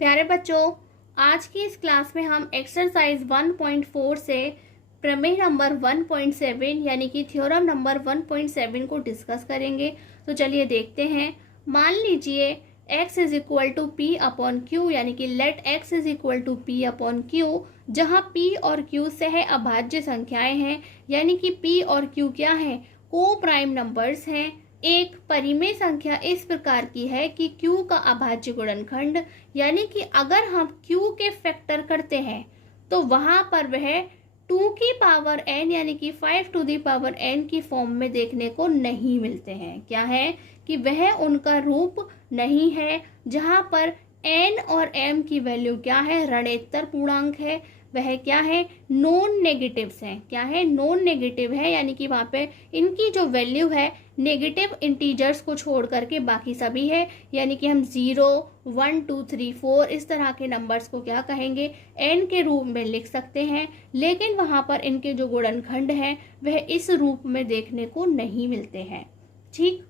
प्यारे बच्चों, आज की इस क्लास में हम एक्सरसाइज 1.4 से प्रमेय नंबर 1.7 यानी कि थ्योरम नंबर 1.7 को डिस्कस करेंगे। तो चलिए देखते हैं। मान लीजिए x is equal to P upon Q, यानी कि let x is equal to P upon Q, जहाँ p और q सह अभाज्य संख्याएं हैं, यानी कि p और q क्या है, को प्राइम नंबर्स हैं। एक परिमेय संख्या इस प्रकार की है कि q का अभाज्य गुणनखंड, यानी कि अगर हम q के फैक्टर करते हैं तो वहां पर वह 2 की पावर n यानी कि 5 टू दी पावर n की फॉर्म में देखने को नहीं मिलते हैं। क्या है कि वह उनका रूप नहीं है जहां पर n और m की वैल्यू क्या है, ऋणोत्तर पूर्णांक है। वह क्या है, नॉन नेगेटिव्स हैं। क्या है, नॉन नेगेटिव है, यानी कि वहां पे इनकी जो वैल्यू है नेगेटिव इंटीजर्स को छोड़ करके बाकी सभी है, यानी कि हम 0, 1, 2, 3, 4 इस तरह के नंबर्स को क्या कहेंगे, n के रूप में लिख सकते हैं। लेकिन वहां पर इनके जो गुणनखंड हैं वह इस रूप में देखने को नहीं मिलते हैं। ठीक,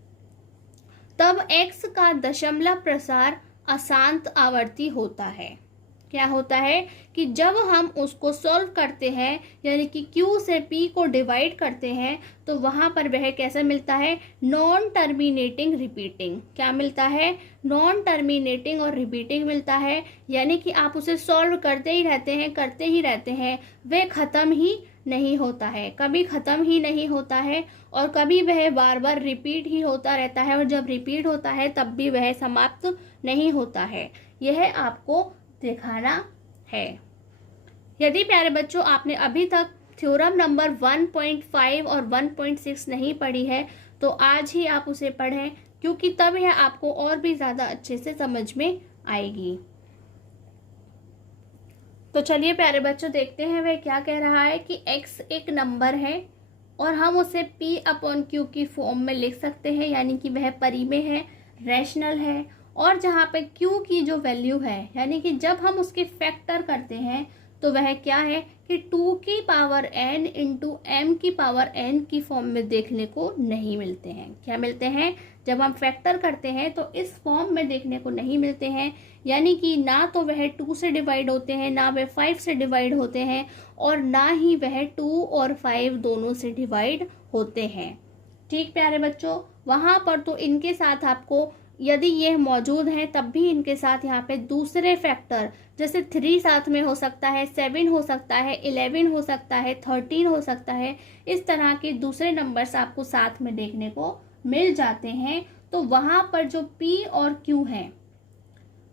तब x का दशमलव प्रसार अशांत आवर्ती होता है। क्या होता है कि जब हम उसको सॉल्व करते हैं, यानी कि q से p को डिवाइड करते हैं, तो वहां पर वह कैसा मिलता है, नॉन टर्मिनेटिंग रिपीटिंग। क्या मिलता है, नॉन टर्मिनेटिंग और रिपीटिंग मिलता है, यानी कि आप उसे सॉल्व करते ही रहते हैं, वह खत्म ही नहीं होता है, कभी खत्म ही नहीं होता है, और कभी वह बार बार रिपीट ही होता रहता है, और जब रिपीट होता है तब भी वह समाप्त नहीं होता है। यह आपको दिखाना है। यदि प्यारे बच्चों आपने अभी तक थ्योरम नंबर 1.5 और 1.6 नहीं पढ़ी है तो आज ही आप उसे पढ़ें, क्योंकि तब यह आपको और भी ज़्यादा अच्छे से समझ में आएगी। तो चलिए प्यारे बच्चों देखते हैं वह क्या कह रहा है कि x एक नंबर है और हम उसे p अपॉन क्यू की फॉर्म में लिख सकते हैं, यानी कि वह परिमेय है, रैशनल है, और जहाँ पे q की जो वैल्यू है, यानी कि जब हम उसके फैक्टर करते हैं तो वह क्या है कि 2 की पावर n इंटू m की पावर n की फॉर्म में देखने को नहीं मिलते हैं। क्या मिलते हैं, जब हम फैक्टर करते हैं तो इस फॉर्म में देखने को नहीं मिलते हैं, यानी कि ना तो वह 2 से डिवाइड होते हैं, ना वह 5 से डिवाइड होते हैं, और ना ही वह 2 और 5 दोनों से डिवाइड होते हैं। ठीक प्यारे बच्चों, वहां पर तो इनके साथ आपको, यदि ये मौजूद हैं तब भी इनके साथ यहाँ पे दूसरे फैक्टर, जैसे 3 साथ में हो सकता है, 7 हो सकता है, 11 हो सकता है, 13 हो सकता है, इस तरह के दूसरे नंबर्स आपको साथ में देखने को मिल जाते हैं। तो वहां पर जो p और q है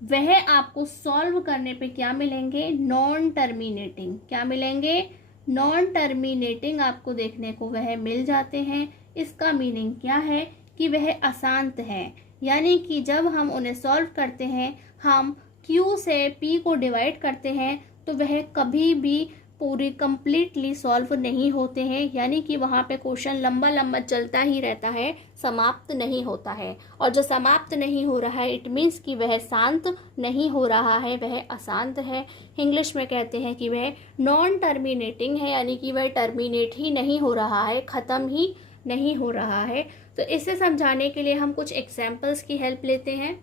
वह आपको सॉल्व करने पे क्या मिलेंगे, नॉन टर्मिनेटिंग। क्या मिलेंगे, नॉन टर्मिनेटिंग आपको देखने को वह मिल जाते हैं। इसका मीनिंग क्या है कि वह अशांत है, यानी कि जब हम उन्हें सॉल्व करते हैं, हम q से p को डिवाइड करते हैं तो वह कभी भी पूरी कंप्लीटली सॉल्व नहीं होते हैं, यानी कि वहाँ पे क्वेश्चन लंबा लंबा चलता ही रहता है, समाप्त नहीं होता है। और जो समाप्त नहीं हो रहा है इट मीन्स कि वह शांत नहीं हो रहा है, वह अशांत है। इंग्लिश में कहते हैं कि वह नॉन टर्मिनेटिंग है, यानी कि वह टर्मिनेट ही नहीं हो रहा है, ख़त्म ही नहीं हो रहा है। तो इसे समझाने के लिए हम कुछ एग्जाम्पल्स की हेल्प लेते हैं।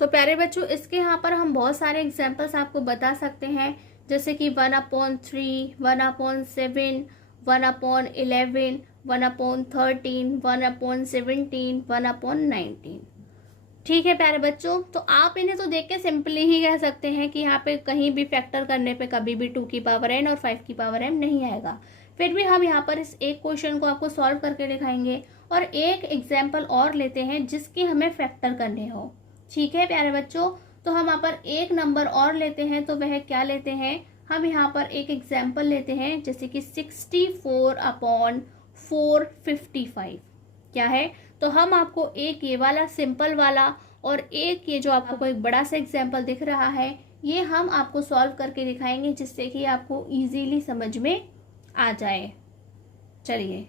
तो प्यारे बच्चों इसके यहाँ पर हम बहुत सारे एग्जाम्पल्स आपको बता सकते हैं, जैसे कि 1/3, 1/7, 1/11, 1/13, 1/17, 1/19। ठीक है प्यारे बच्चों, तो आप इन्हें तो देख के सिंपली ही कह सकते हैं कि यहाँ पे कहीं भी फैक्टर करने पे कभी भी 2 की पावर n और 5 की पावर m नहीं आएगा। फिर भी हम यहाँ पर इस एक क्वेश्चन को आपको सॉल्व करके दिखाएंगे और एक एग्जाम्पल और लेते हैं जिसके हमें फैक्टर करने हो। ठीक है प्यारे बच्चों, तो हम यहाँ पर एक नंबर और लेते हैं, तो वह क्या लेते हैं, हम यहाँ पर एक एग्जाम्पल लेते हैं, जैसे कि 64/455। क्या है, तो हम आपको एक ये वाला सिंपल वाला और एक ये जो आपको एक बड़ा सा एग्जाम्पल दिख रहा है, ये हम आपको सॉल्व करके दिखाएंगे जिससे कि आपको इजीली समझ में आ जाए। चलिए,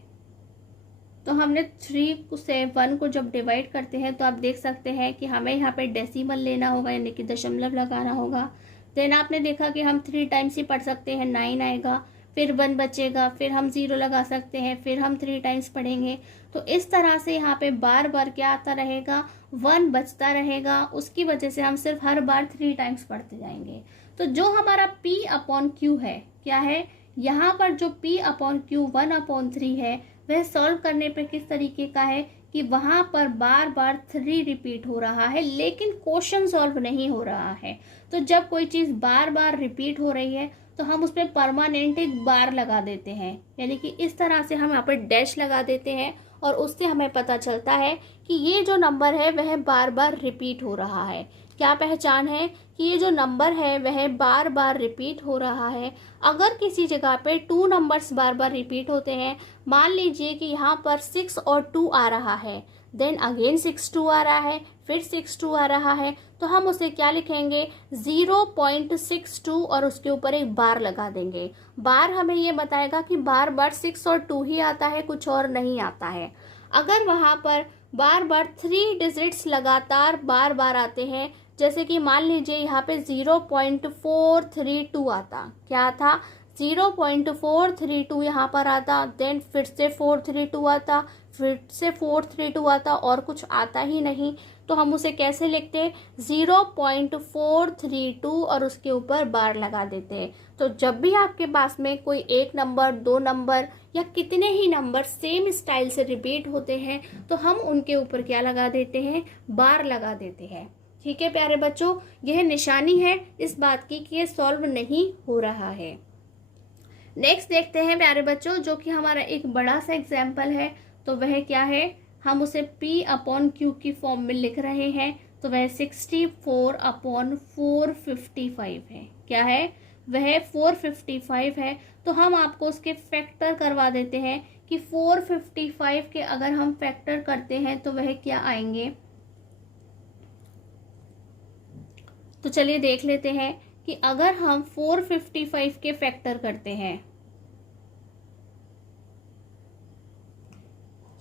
तो हमने 3 से 1 को जब डिवाइड करते हैं तो आप देख सकते हैं कि हमें यहाँ पे डेसिमल लेना होगा, यानी कि दशमलव लगाना होगा। देन आपने देखा कि हम 3 टाइम्स ही पढ़ सकते हैं, 9 आएगा। फिर 1 बचेगा, फिर हम 0 लगा सकते हैं, फिर हम 3 टाइम्स पढ़ेंगे। तो इस तरह से यहाँ पे बार बार क्या आता रहेगा, 1 बचता रहेगा। उसकी वजह से हम सिर्फ हर बार 3 टाइम्स पढ़ते जाएंगे। तो जो हमारा P अपॉन Q है, क्या है, यहाँ पर जो P अपॉन Q 1/3 है, वह सॉल्व करने पे किस तरीके का है कि वहाँ पर बार बार 3 रिपीट हो रहा है, लेकिन क्वेश्चन सॉल्व नहीं हो रहा है। तो जब कोई चीज़ बार बार रिपीट हो रही है तो हम उस पर परमानेंट एक बार लगा देते हैं, यानी कि इस तरह से हम यहाँ पर डैश लगा देते हैं और उससे हमें पता चलता है कि ये जो नंबर है वह बार बार रिपीट हो रहा है। क्या पहचान है कि ये जो नंबर है वह बार बार रिपीट हो रहा है। अगर किसी जगह पे 2 नंबर्स बार बार रिपीट होते हैं, मान लीजिए कि यहाँ पर 6 और 2 आ रहा है, देन अगेन 6 2 आ रहा है, फिर 6 2 आ रहा है, तो हम उसे क्या लिखेंगे, 0.62 और उसके ऊपर एक बार लगा देंगे। बार हमें ये बताएगा कि बार बार 6 और 2 ही आता है, कुछ और नहीं आता है। अगर वहाँ पर बार बार 3 डिजिट्स लगातार बार बार आते हैं, जैसे कि मान लीजिए यहाँ पे 0.432 आता, क्या था, 0.432 यहाँ पर आता, देन फिर से 432 आता, फिर से 432 आता और कुछ आता ही नहीं, तो हम उसे कैसे लिखते, 0.432 और उसके ऊपर बार लगा देते। तो जब भी आपके पास में कोई एक नंबर, 2 नंबर या कितने ही नंबर सेम स्टाइल से रिपीट होते हैं, तो हम उनके ऊपर क्या लगा देते हैं, बार लगा देते हैं। ठीक है प्यारे बच्चों, यह निशानी है इस बात की कि ये सॉल्व नहीं हो रहा है। नेक्स्ट देखते हैं प्यारे बच्चों, जो कि हमारा एक बड़ा सा एग्जाम्पल है। तो वह क्या है, हम उसे P अपॉन Q की फॉर्म में लिख रहे हैं। तो वह 64/455 है। क्या है, वह 455 है। तो हम आपको उसके फैक्टर करवा देते हैं कि 455 के अगर हम फैक्टर करते हैं तो वह क्या आएंगे। तो चलिए देख लेते हैं कि अगर हम 455 के फैक्टर करते हैं,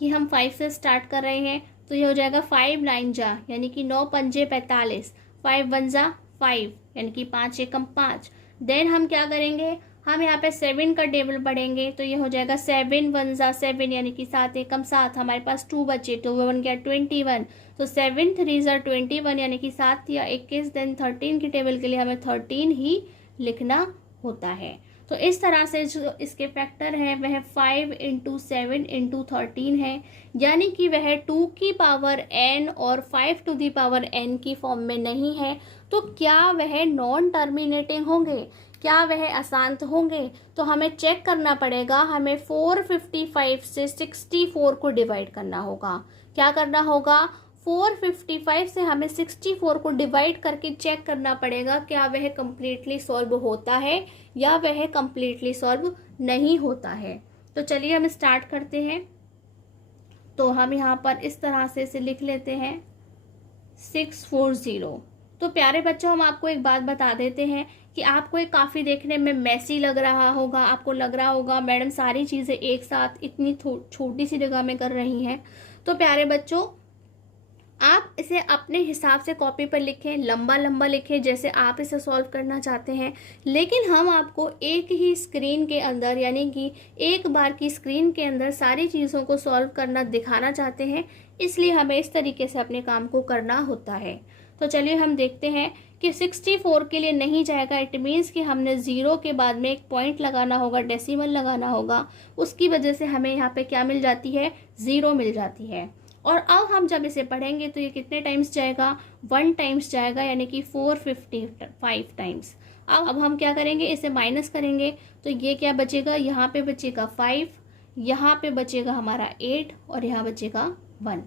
कि हम 5 से स्टार्ट कर रहे हैं, तो ये हो जाएगा 5 9 जा यानी कि 9 पंजे 45, 5 1 जा 5 यानी कि 5 एकम 5। देन हम क्या करेंगे, हम यहाँ पे 7 का टेबल पढ़ेंगे। तो ये हो जाएगा 7 1 जा 7 यानी कि 7 एकम 7, हमारे पास 2 बचे, 2 बन गया 21। तो 7 3 जा 21 यानी कि 7 या 21। देन 13 की टेबल के लिए हमें 13 ही लिखना होता है। तो इस तरह से जो इसके फैक्टर है वह 5 × 7 × 13 है, यानी कि वह 2 की पावर n और 5 टू दी पावर n की फॉर्म में नहीं है। तो क्या वह नॉन टर्मिनेटिंग होंगे, क्या वह अशांत होंगे, तो हमें चेक करना पड़ेगा। हमें 455 से 64 को डिवाइड करना होगा। क्या करना होगा, 455 से हमें 64 को डिवाइड करके चेक करना पड़ेगा क्या वह कम्प्लीटली सॉल्व होता है या वह कम्प्लीटली सॉल्व नहीं होता है। तो चलिए हम स्टार्ट करते हैं। तो हम यहाँ पर इस तरह से इसे लिख लेते हैं 640। तो प्यारे बच्चों, हम आपको एक बात बता देते हैं कि आपको ये काफ़ी देखने में मैसी लग रहा होगा। आपको लग रहा होगा मैडम सारी चीज़ें एक साथ इतनी छोटी सी जगह में कर रही हैं। तो प्यारे बच्चों, आप इसे अपने हिसाब से कॉपी पर लिखें, लंबा लंबा लिखें जैसे आप इसे सॉल्व करना चाहते हैं। लेकिन हम आपको एक ही स्क्रीन के अंदर, यानी कि एक बार की स्क्रीन के अंदर सारी चीज़ों को सॉल्व करना दिखाना चाहते हैं, इसलिए हमें इस तरीके से अपने काम को करना होता है। तो चलिए हम देखते हैं कि 64 के लिए नहीं जाएगा। इट मीन्स कि हमने 0 के बाद में एक पॉइंट लगाना होगा, डेसिमल लगाना होगा। उसकी वजह से हमें यहाँ पे क्या मिल जाती है, 0 मिल जाती है। और अब हम जब इसे पढ़ेंगे तो ये कितने टाइम्स जाएगा, 1 टाइम्स जाएगा, यानी कि 455 टाइम्स। अब हम क्या करेंगे, इसे माइनस करेंगे। तो ये क्या बचेगा, यहाँ पे बचेगा 5, यहाँ पे बचेगा हमारा 8 और यहाँ बचेगा 1।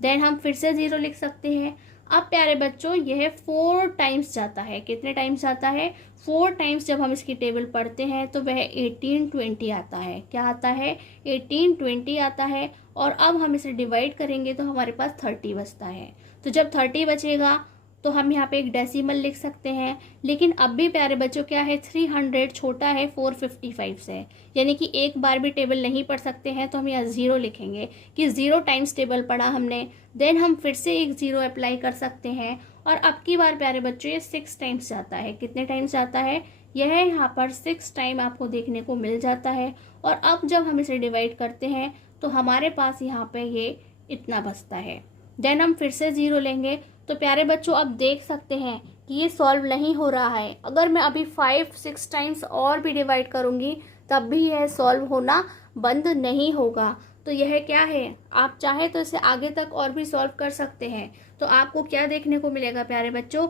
देन हम फिर से 0 लिख सकते हैं। अब प्यारे बच्चों, यह 4 टाइम्स जाता है। कितने टाइम्स जाता है, 4 टाइम्स। जब हम इसकी टेबल पढ़ते हैं तो वह 1820 आता है। क्या आता है, 1820 आता है। और अब हम इसे डिवाइड करेंगे तो हमारे पास 30 बचता है। तो जब 30 बचेगा तो हम यहाँ पे एक डेसिमल लिख सकते हैं। लेकिन अब भी प्यारे बच्चों क्या है, 300 छोटा है 455 से, यानी कि एक बार भी टेबल नहीं पढ़ सकते हैं। तो हम यहाँ 0 लिखेंगे कि 0 टाइम्स टेबल पढ़ा हमने। देन हम फिर से एक 0 अप्लाई कर सकते हैं। और अब की बार प्यारे बच्चों ये 6 टाइम्स जाता है। कितने टाइम्स जाता है, यह यहाँ पर 6 टाइम आपको देखने को मिल जाता है। और अब जब हम इसे डिवाइड करते हैं तो हमारे पास यहाँ पे ये इतना बचता है। देन हम फिर से 0 लेंगे। तो प्यारे बच्चों अब देख सकते हैं कि ये सॉल्व नहीं हो रहा है। अगर मैं अभी 5-6 टाइम्स और भी डिवाइड करूँगी तब भी यह सॉल्व होना बंद नहीं होगा। तो यह क्या है, आप चाहे तो इसे आगे तक और भी सॉल्व कर सकते हैं। तो आपको क्या देखने को मिलेगा प्यारे बच्चों,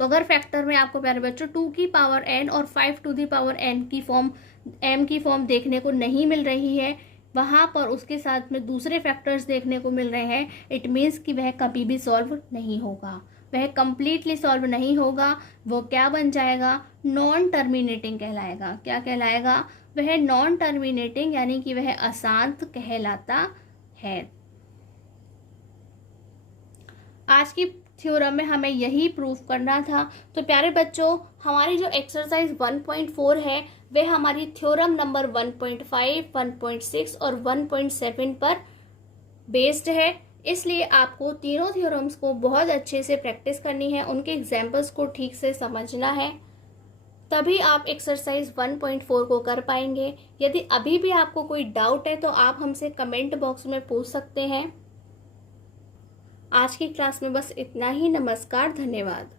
तो अगर फैक्टर में आपको प्यारे बच्चों 2 की पावर n और 5 टू दी पावर n की फॉर्म m की फॉर्म देखने को नहीं मिल रही है, वहाँ पर उसके साथ में दूसरे फैक्टर्स देखने को मिल रहे हैं, इट मीन्स कि वह कभी भी सॉल्व नहीं होगा, वह कंप्लीटली सॉल्व नहीं होगा। वो क्या बन जाएगा, नॉन टर्मिनेटिंग कहलाएगा। क्या कहलाएगा, वह नॉन टर्मिनेटिंग यानी कि वह अशांत कहलाता है। आज की थ्योरम में हमें यही प्रूव करना था। तो प्यारे बच्चों, हमारी जो एक्सरसाइज 1.4 है वह हमारी थ्योरम नंबर 1.5, 1.6 और 1.7 पर बेस्ड है। इसलिए आपको तीनों थ्योरम्स को बहुत अच्छे से प्रैक्टिस करनी है, उनके एग्जाम्पल्स को ठीक से समझना है, तभी आप एक्सरसाइज 1.4 को कर पाएंगे। यदि अभी भी आपको कोई डाउट है तो आप हमसे कमेंट बॉक्स में पूछ सकते हैं। आज की क्लास में बस इतना ही। नमस्कार, धन्यवाद।